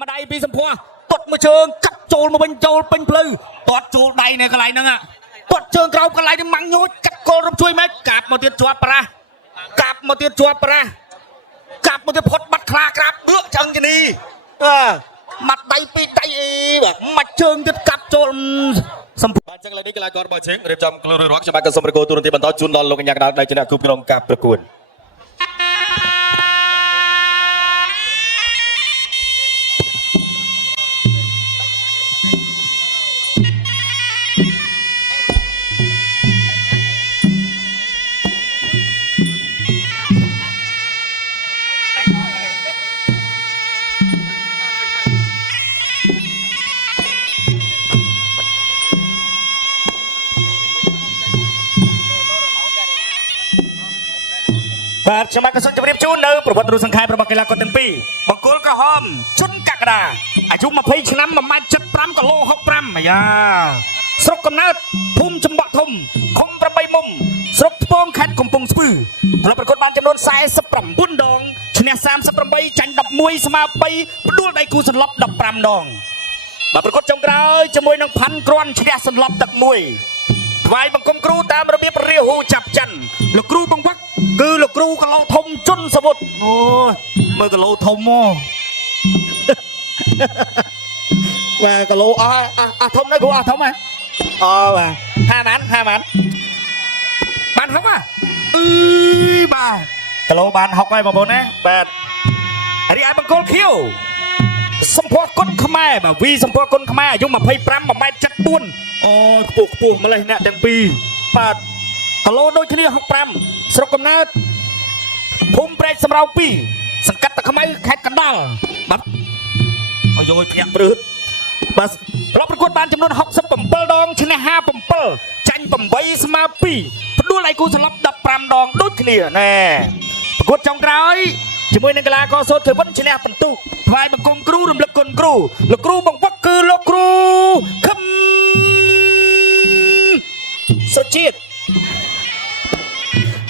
มาได้ปีสมพัวตดมาเชิงกัดโจลมาเป็นโจลเป็นพลือตดโจลใดในกระไรนั่งอ่ะตดเชิงเรากระไรในมังยุ้ยกัดโกลรบช่วยไหมกาบมาเตียชัวปะกาบมาเตียชัวปะกาบมาเตียพดบัดคลากราบเบื้อจังจะนี่มัดใดปีใดแบบมัดเชิงจะกัดโจลสมบัติจังไรได้กลายก่อนบ่อยเชิงเรียบจำกลุ่มรักจะมากันสมรโกตุนที่บรรทอจุนดอนลงกันอย่างได้ชนะคุปกรองกับประกวดបាទខ្ញុំក៏សូមជម្រាបជូននៅប្រវត្តិរូបសង្ខេបរបស់កីឡាករទាំងពីរបង្គោលក្រហមជុនកក្កដាអាយុ20ឆ្នាំ1.75គីឡូ65អាយ៉ាស្រុកកំណើតភូមិចំបក់ធំឃុំ8មុំស្រុកថ្ពងខេត្តកំពង់ស្ពឺធ្លាប់ប្រកួតបានចំនួន49ដងឈ្នះ38ចាញ់11ស្មើ2ផ្ដួលដៃគូសន្លប់15ដងបាទប្រកួតចុងក្រោយជាមួយនឹងផាន់គ្រាន់ឈ្នះសន្លប់ទឹក1ថ្វាយបង្គំគ្រូតាមរបៀបរាហូចាប់ច័ន្ទលោកគ្រូបង្វឹកគឺលោកគ្រូកឡោធំជន់សវុតអូមើលកឡោធំមកបាទកឡោធំណាស់គ្រូធំហ៎អូបាទ50បានហុកបាទកឡោបានហុកហើយបងប្អូនណាបាទរីឯបង្គោលខៀវសម្ផស្សគុណខ្មែរបាទវីសម្ផស្សគុណខ្មែរអាយុ25 1.74អូខ្ពស់ម្លេះអ្នកទាំងពីរបាទគីឡូដូចគ្នា65ស្រុកកំណើតភូមិព្រែកសំរោង2សង្កាត់តាខ្មៅខេត្តកណ្ដាលបាទអយយភ្នាក់ព្រឺតបាទប្រប្រកួតបានចំនួន67ដងឈ្នះ57ចាញ់8ស្មើ2ផ្ដួលឯគូសន្លប់15ដងដូចគ្នាណែប្រកួតចុងក្រោយជាមួយនឹងកីឡាករសូត្រធ្វើវិនឈ្នះបន្ទុកថ្វាយបង្គំគ្រូរំលឹកគុណគ្រូលោកគ្រូបង្វឹកគឺលោកគ្រូខឹមសុជាតិ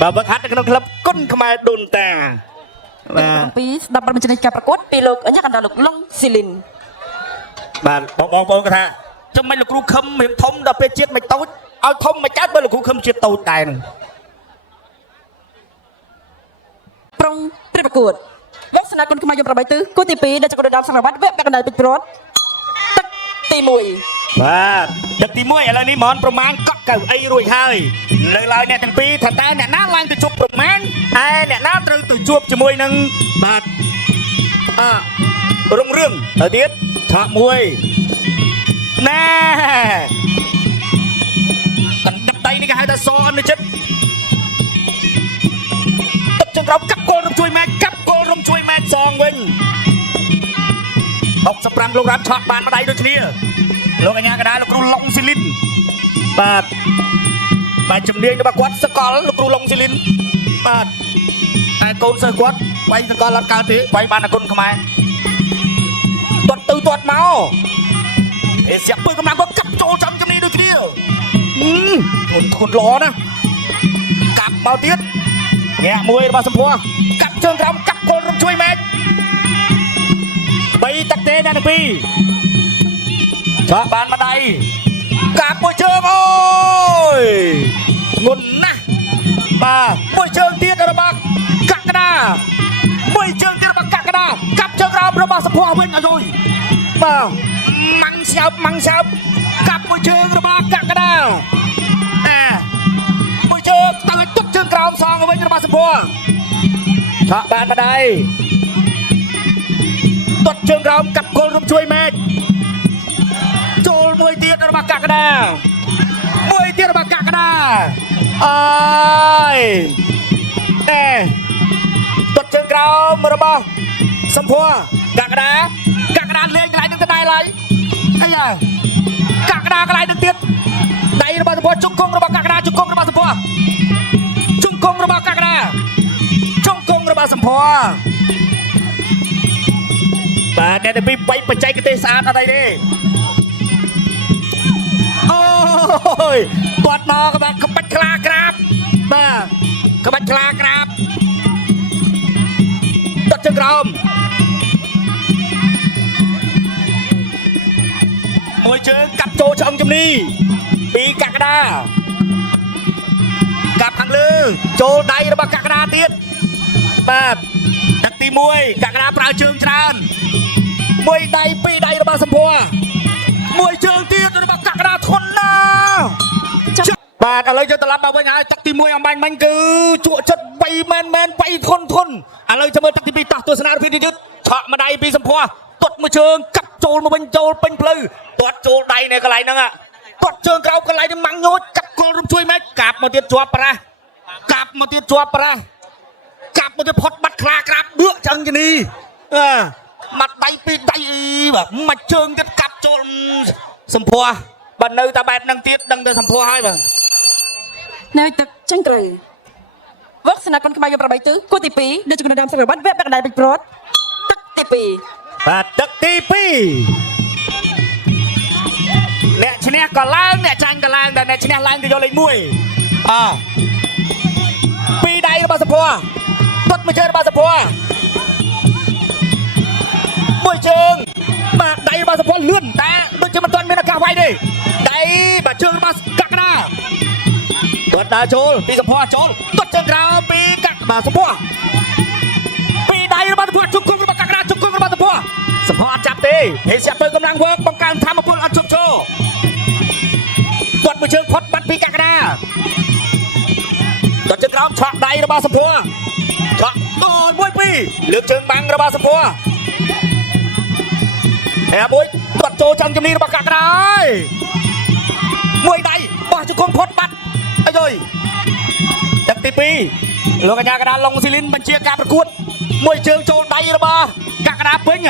បាទវឹកហាត់នៅក្នុងក្លឹបគុណខ្មែរដូនតាបាទពីស្ដាប់បញ្ចេញការប្រកួតពីលោកអញ្ញាកណ្ដាលលោកឡុងស៊ីលីនបាទបងប្អូនគាត់ថាចាំមិនលោកគ្រូខឹមរៀងធំដល់ពេលជាតិមិនតូចឲ្យធំមិនកើតបើលោកគ្រូខឹមជាតិតូចដែរនឹងប្រុងព្រះប្រកួតលោកស្នាគុណខ្មែរយម8ទិសគូទី2ដែលចក្រដាមសង្រវត្តវគ្គកណ្ដាលពេជ្រព្រាត់ទឹកទី1បាទទឹកទី1ឥឡូវនេះហ្មងប្រមាណកក់កៅអីរួចហើយនៅឡើយអ្នកទាំងពីរថាតើអ្នកណាឡើងទៅជួបប្រមាណឯអ្នកណាត្រូវទៅជួបជាមួយនឹងបាទរុងរឿងទៅទៀតឆក់មួយណែកណ្ដាប់ដៃនេះគេហៅថាសអនិចិត្តទឹកចង្រោមកាប់គោលរំជួយម៉ែកាប់គោលរំជួយម៉ែសងវិញ65លោករ៉ាប់ឆក់បានម្ដាយដូចគ្នាលោកអញ្ញាកណ្ដាលលោកគ្រូឡុងស៊ីលីនបាទជំនាញរបស់គាត់សកលលោកគ្រូឡុងស៊ីលីនបាទតែកូនសិស្សគាត់វាយសកលអត់កើតទេវាយបានតែគុណខ្មែរទាត់ទៅទាត់មកស្រាប់ពើកម្លាំងគាត់កាប់ចូលចំជំនាញដូចគ្នាធន់ល្អណាស់កាប់មកទៀតញាក់មួយរបស់សម្ផស្សកាប់ជើងក្រោមកាប់គោលរំជួយម៉ែ3ទឹកទេអ្នកទាំងពីរឆក់បានម្ដាយកាប់មួយជើងអូយងុនណាស់បាទមួយជើងទៀតរបស់កក្កដាមួយជើងទៀតរបស់កក្កដាកាប់ជើងក្រោមរបស់សម្ផស្សវិញអយុយបាទម៉ាំងស្យោបកាប់មួយជើងរបស់កក្កដាមួយជើងទៅទុកជើងក្រោមសងវិញរបស់សម្ផស្សឆក់បានម្ដាយទុកជើងក្រោមកាប់គោលរំជួយម៉ែចូលមួយទៀតរបស់កក្កដាមួយទៀតរបស់កក្កដាអើយតែទុកជើងក្រោមរបស់សម្ផស្សកក្កដាលេងកន្លែងនឹងទៅដៃឡើយអីយ៉ាកក្កដាកន្លែងនឹងទៀតដៃរបស់សម្ផស្សជង្គង់របស់កក្កដាជង្គង់របស់សម្ផស្សជង្គង់របស់កក្កដាជង្គង់របស់សម្ផស្សបាទអ្នកទាំងពីរបច្ចេកទេសស្អាតអត់អីទេអូយគាត់មកក៏បានក្បាច់ខ្លាក្រាបបាទក្បាច់ខ្លាក្រាបទឹកជើងក្រោម ជើងកាប់ចូលឆ្អឹងជំនីពីកក្កដាកាប់ខាងលើចូលដៃរបស់កក្កដាទៀតបាទទឹកទី1កក្កដាប្រើជើងច្រើនមួយដៃពីរដៃរបស់សម្ភារមួយជើងទៀតរបស់កក្កដាធន់ណាស់បាទឥឡូវយើងត្រឡប់មកវិញហើយទឹកទី1អំបញ្ញមិញគឺជក់ចិត្ត3មែន3ធន់ឥឡូវចាំមើលទឹកទី2តោះទស្សនាភាពទៀតឆក់ម្ដាយពីសម្ភារទាត់មួយជើងកាប់ចូលមកវិញចូលពេញផ្លូវទាត់ចូលដៃនៅកន្លែងហ្នឹងទាត់ជើងក្រោមកន្លែងនេះម៉ាំងញូចកាប់គល់រំជួយម៉េចកាប់មកទៀតជាប់ប្រាស់កាប់មកទៀតជាប់ប្រាស់កាប់មកទៀតផុតបាត់ខ្លាក្រាបដឿកចឹងជំនីមាត់ដៃពីរដៃបាទមួយជើងទៀតកាប់ចូលសម្ភារបើនៅតែបែបហ្នឹងទៀតដឹងតែសម្ភារហើយបាទនៅទឹកចឹងត្រូវវឹកស្នាគុនខ្មែរយក8ទិសគូទី2ដូចជាគុណដំសរវត្តវគ្គបកណ្ដាលពេជ្រព្រាត់ទឹកទី2បាទទឹកទី2អ្នកឈ្នះក៏ឡើងអ្នកចាញ់ក៏ឡើងតែអ្នកឈ្នះឡើងទៅយកលេខ1ពីរដៃរបស់សម្ភារទាត់មួយជើងរបស់សម្ភារមួយជើងបាទដៃរបស់សម្ភារលឿនតែដូចជាមិនទាន់មានឱកាសវាយទេដៃបាទជើងរបស់កក្កដាទាត់ដើរចូលពីសម្ភារចូលទាត់ជើងក្រោមពីកក្កបាទសម្ភារពីរដៃរបស់សម្ភារជង្គង់របស់កក្កដាជង្គង់របស់សម្ភារសម្ភារអត់ចាប់ទេហេស្យាពើកម្លាំងវើកបង្កើនធម៌ពលអត់ជប់ជោទាត់មួយជើងផុតបាត់ពីកក្កដាទាត់ជើងក្រោមឆក់ដៃរបស់សម្ភារឆក់អូយ1 2លើកជើងបាំងរបស់សម្ភារហើយមួយទាត់ចូលចំជំនីរបស់កក្កដាហើយមួយដៃបោះជង្គង់ផុតបាត់អីយទឹកទី2លោកកញ្ញាកដាឡុងស៊ីលីនបញ្ជាការប្រកួតមួយជើងចូលដៃរបស់កក្កដាពេញ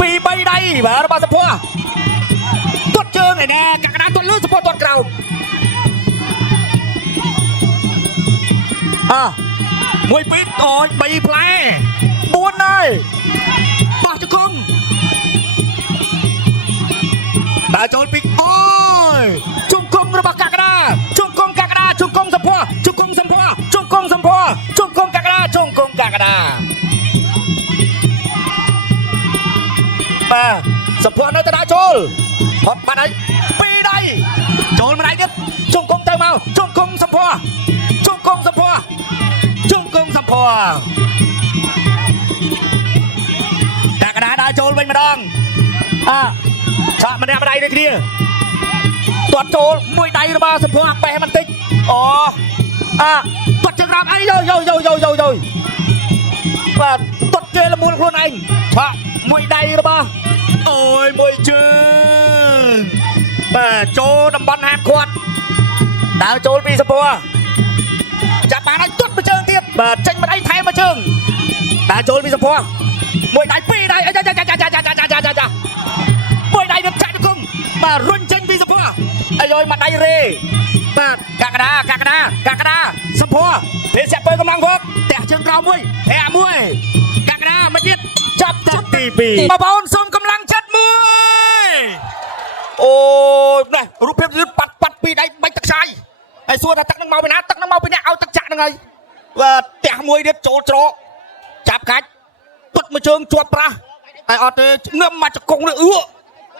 ពីរ3ដៃបាទរបស់សម្ភារទាត់ជើងឯណាកក្កដាទាត់លើសម្ភារទាត់ក្រោមមួយពីរអូយ3ផ្លែ4ហើយបោះជង្គង់ដើរចូលពីអូយជង្គង់របស់កក្កដាជង្គង់កក្កដាជង្គង់សម្ភារជង្គង់សម្ភារជង្គង់សម្ភារជង្គង់កក្កដាជង្គង់កក្កដាបាទសម្ភារនៅទៅដើរចូលផុតបាត់ហើយពីរដៃចូលម្ដាយទៀតជង្គង់ទៅមកជង្គង់សម្ភារជង្គង់សម្ភារជង្គង់សម្ភារកក្កដាដើរចូលវិញម្ដងឆក់ម្នាក់ម្ដាយដូចគ្នាទាត់ចូលមួយដៃរបស់សម្ភារបេះបន្តិចទាត់ជើងក្រោមអីយោបាទទាត់ជើងលមូលខ្លួនឯងឆក់មួយដៃរបស់អូយមួយជើងបាទចូលតំបន់ហាមឃាត់ដើរចូលពីសម្ភារចាប់បានហើយទាត់មួយជើងទៀតបាទចេញម្ដាយថែមមួយជើងដើរចូលពីសម្ភារមួយដៃពីរដៃចាមួយដៃទៅចាក់ទៅគុំបាទរុញចេញពីសម្ភារអាយមកដៃរេបាទកក្កដាសម្ភារពេលសាក់ពើកម្លាំងវឹកផ្ទះជើងក្រោមមួយធាក់មួយកក្កដាមកទៀតចាប់ទឹកទី2បងប្អូនសូមកម្លាំងចិត្តមួយអូយណែរូបភាពយឺតប៉ាត់ពីដៃបាច់ទឹកខ្សាយហើយសួរថាទឹកនឹងមកពីណាទឹកនឹងមកពីអ្នកឲ្យទឹកចាក់ហ្នឹងហើយបាទផ្ទះមួយទៀតចូលច្រកចាប់កាច់ទុតមួយជើងជាប់ប្រាស់ហើយអត់ទេងឹមមកជង្គង់នេះ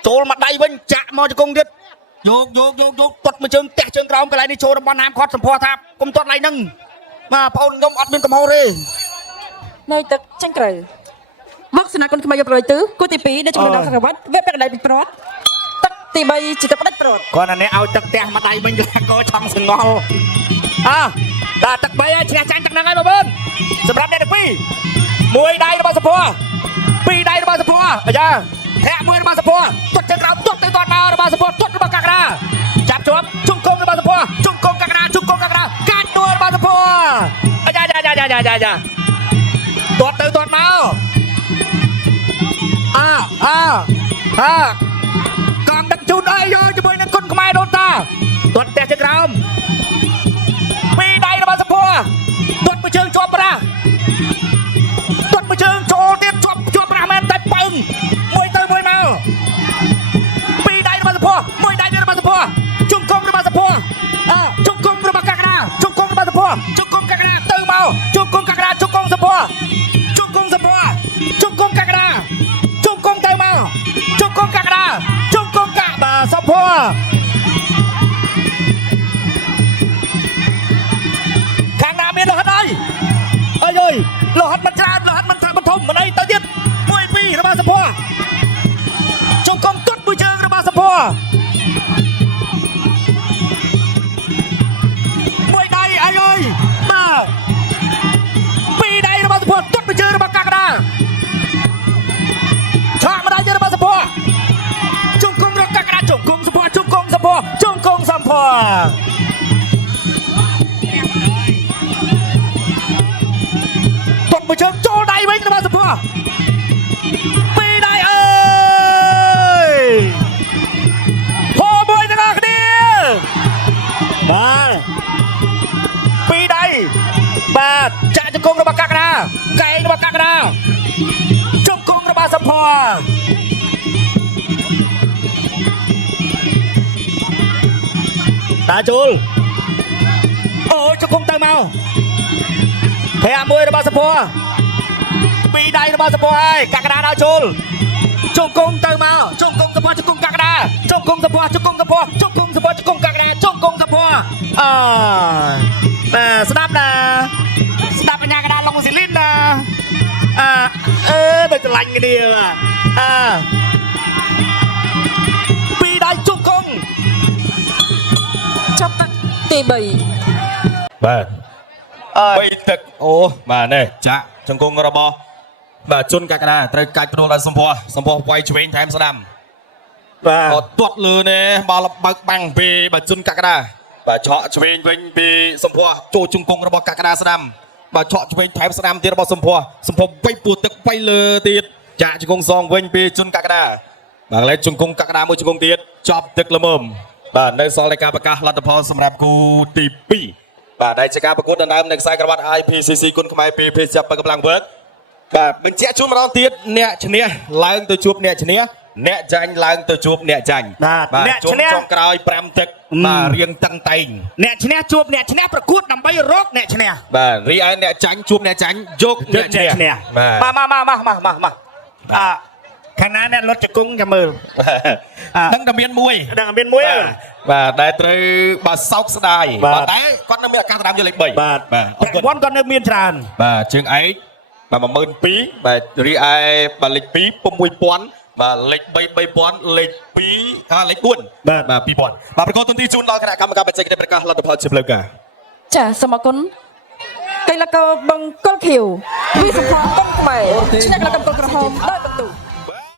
ចូលមកដៃវិញចាក់មកជង្គង់ទៀតយកទាត់មួយជើងផ្ទះជើងក្រោមកន្លែងនេះចូលតំបន់ហាមឃាត់សម្ភារថាកុំទាត់ឡៃហ្នឹងបាទបងប្អូនខ្ញុំអត់មានកំហុសទេនៅទឹកចឹងត្រូវវឹកស្នាគុនខ្មែរយក8ទិសគូទី2ដូចជាគុណដំសរវត្តវគ្គបកណ្ដាលពេជ្រព្រាត់ទឹកទី3ជាទឹកផ្ដាច់ព្រាត់គាត់តែនេះឲ្យទឹកផ្ទះមកដៃវិញក៏ឆង់សងល់ដល់ទឹក3ហើយឈ្នះចាញ់ទឹកហ្នឹងហើយបងប្អូនសម្រាប់អ្នកទី2មួយដៃរបស់សម្ភារពីរដៃរបស់សម្ភារអាយ៉ាធាក់មួយរបស់សម្ភារទាត់ជើងក្រោមទាត់ទៅទាត់មករបស់សម្ភារទាត់របស់កក្កដាចាប់ជាប់ជង្គង់របស់សម្ភារជង្គង់កក្កដាកាច់ដួលរបស់សម្ភារអាយ៉ាទាត់ទៅទាត់មកកងដឹកជូនអីយកជាមួយនឹងគុណខ្មែរដូនតាទាត់ផ្ទះជើងក្រោមពីរដៃរបស់សម្ភារទាត់មួយជើងជាប់ប្រាស់ទាត់មួយជើងចូលទៀតជាប់ប្រាស់មែនតែពឹងមួយទៅមួយមកពីរដៃរបស់សម្ភារមួយដៃទៀតរបស់សម្ភារជង្គង់របស់សម្ភារជង្គង់របស់កក្កដាជង្គង់របស់សម្ភារជង្គង់កក្កដាទៅមកជង្គង់កក្កដាជង្គង់សម្ភារជង្គង់សម្ភារជង្គង់កក្កដាជង្គង់ទៅមកជង្គង់ ตบมือเชิงโจได้ไหมนะมาสมพรปีได้โหมวยนะครับนี่มาปีได้มาจะกงระบาดกักนะไก่ระบาดกักนะจงกงระบาดสมพรตาจูลโอ้ยจงกงเติมเอาพยายามมวยระบาดสมพรปีได้ระบาดสมพรกักนะดาวจูลจงกงเติมเอาจงกงสมพรจงกงกักนะจงกงสมพรจงกงสมพรจงกงสมพรจงกงกักนะจงกงสมพรสนับนะสนับปัญญากระดานลงสิลินนะมันจะลังกันดีว่ะปีได้จงกง ចាប់ទឹកទី3 បាទបីទឹកអូបាទនេះចាក់ចង្គង់របស់បាទជុនកកណាត្រូវកាច់ផ្ដួលដល់សម្ពោះវាយឆ្វេងថែមស្ដាំបាទអត់ទាត់លើនេះបាល់បើកបាំងពីបាទជុនកកណាបាទឆក់ឆ្វេងវិញពីសម្ពោះចូលជង្គង់របស់កកណាស្ដាំបាទឆក់ឆ្វេងថែមស្ដាំទៀតរបស់សម្ពោះវាយពោះទឹកវាយលើទៀតចាក់ជង្គង់សងវិញពីជុនកកណាបាទឥឡូវជង្គង់កកណាមួយជង្គង់ទៀតចប់ទឹកល្មមបាទនៅសល់តែការប្រកាសលទ្ធផលសម្រាប់គូទី2បាទដែលជាការប្រកួតដណ្ដើមនៅខ្សែក្រវ៉ាត់ IPCC គុណខ្មែរពីភេសជ្ជៈកម្លាំងវើកបាទបញ្ជាក់ជូនម្ដងទៀតអ្នកឈ្នះឡើងទៅជួបអ្នកឈ្នះអ្នកចាញ់ឡើងទៅជួបអ្នកចាញ់បាទអ្នកឈ្នះចុងក្រោយ5ទឹកបាទរៀងតឹងតែងអ្នកឈ្នះជួបអ្នកឈ្នះប្រកួតដើម្បីរកអ្នកឈ្នះបាទរីឯអ្នកចាញ់ជួបអ្នកចាញ់យកអ្នកឈ្នះមកខាងណាអ្នកលុតជង្គង់ចាំមើលដឹងតែមានមួយបាទដែលត្រូវបាទសោកស្ដាយបាទតែគាត់នៅមានឱកាសដណ្ដើមយកលេខ3បាទអរគុណគាត់នៅមានច្រើនបាទជើងឯកបាទ12000បាទរីឯបាទលេខ2 6000បាទលេខ3 3000លេខ2លេខ4បាទ2000បាទប្រកបទុនទីជូនដល់គណៈកម្មការបច្ចេកទេសប្រកាសលទ្ធផលជាផ្លូវការ ចាសូមអរគុណកីឡាករបង្គោលខៀវវិសុខគុណខ្មែរឆ្នះកីឡាករបង្គោលក្រហមដោយ